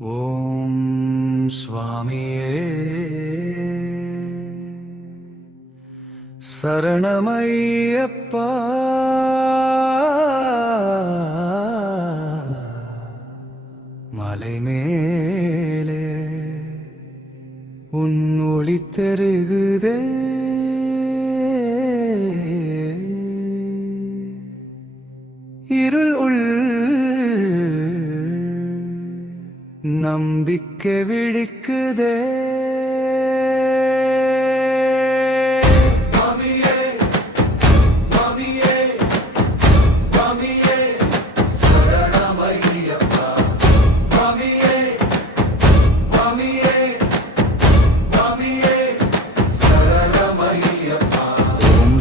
ஓம் சுவாமியே சரணமையப்பா. மலை மேலே உன் ஒளி தெருகுதே, இருள் உள் நம்பிக்கை விழிக்குதே.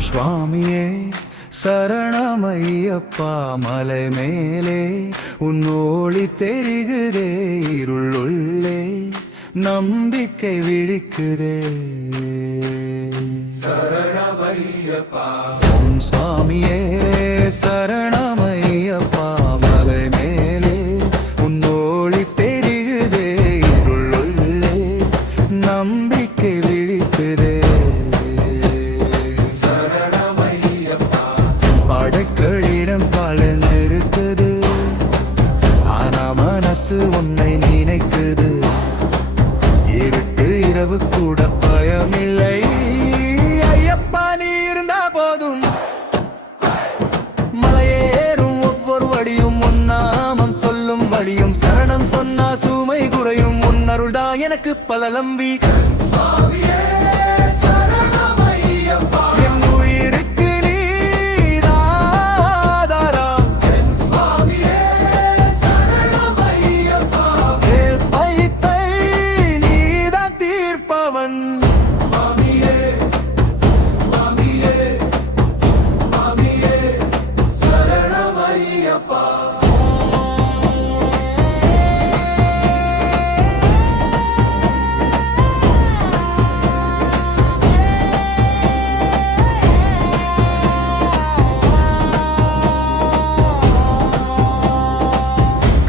சுவாமியே சரணமையப்பா. மலை மேலே உன் ஒளி தெரிகுதே, இருள் உள்ளே நம்பிக்கை விழிக்குதே. சரணமையப்பா. ஓம் சுவாமியே சரணமையப்பா. மலை மேலே உன் ஒளி தெரிகுதே, இருள் உள்ளே நம்பிக்கை விழிக்குதே. படைகளிடம் பல நிறுத்துது, ஆனா மனசு உன்னை நினைக்குது. இருட்டு இரவு கூட பயமில்லை, ஐயப்பா நீ இருந்தா போதும். மலையேறும் ஒவ்வொரு வழியும் உன் நாமம் சொல்லும் வழியும், சரணம் சொன்னா சுமை குறையும். உன் அருள்தான் எனக்கு பலலம்பி.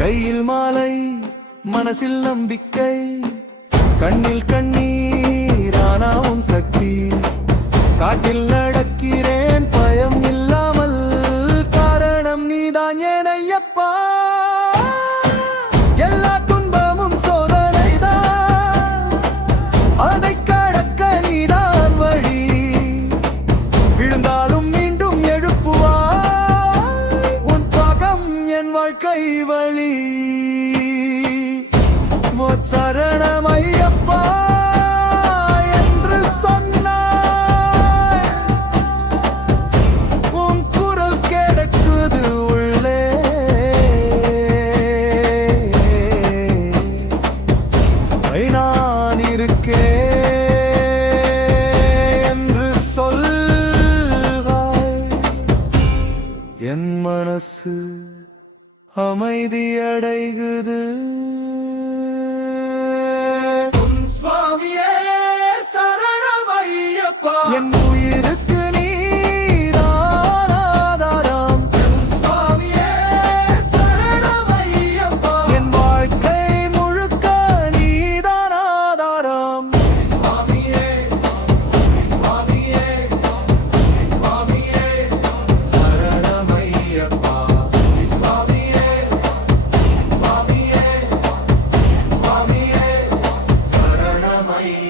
கையில் மாலை மனசில் நம்பிக்கை, கண்ணில் கண்ணீரானா உன் சக்தி. காட்டில் நடக்கிறேன் பயம் இல்லாமல், காரணம் நீதான் என் ஐயப்பா. எல்லா துன்பமும் சோதனைதான், அதை கடக்க நீதான் வழி. விழுந்தாலும் மீண்டும் எழுப்புவாய், உன் பாகம் என் வாழ்க்கை வழி. சரணமையப்பா என்று சொன்னாய், உன் குரல் கிடக்குது உள்ளே. நான் இருக்கேன் என்று சொல்வாய், என் மனசு அமைதி அடைகுது. என் உயிருக்கு நீதான் ஆதாரம், என் வாழ்க்கை முழுக்க நீதான் ஆதாரம்.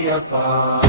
சரணமையப்பா.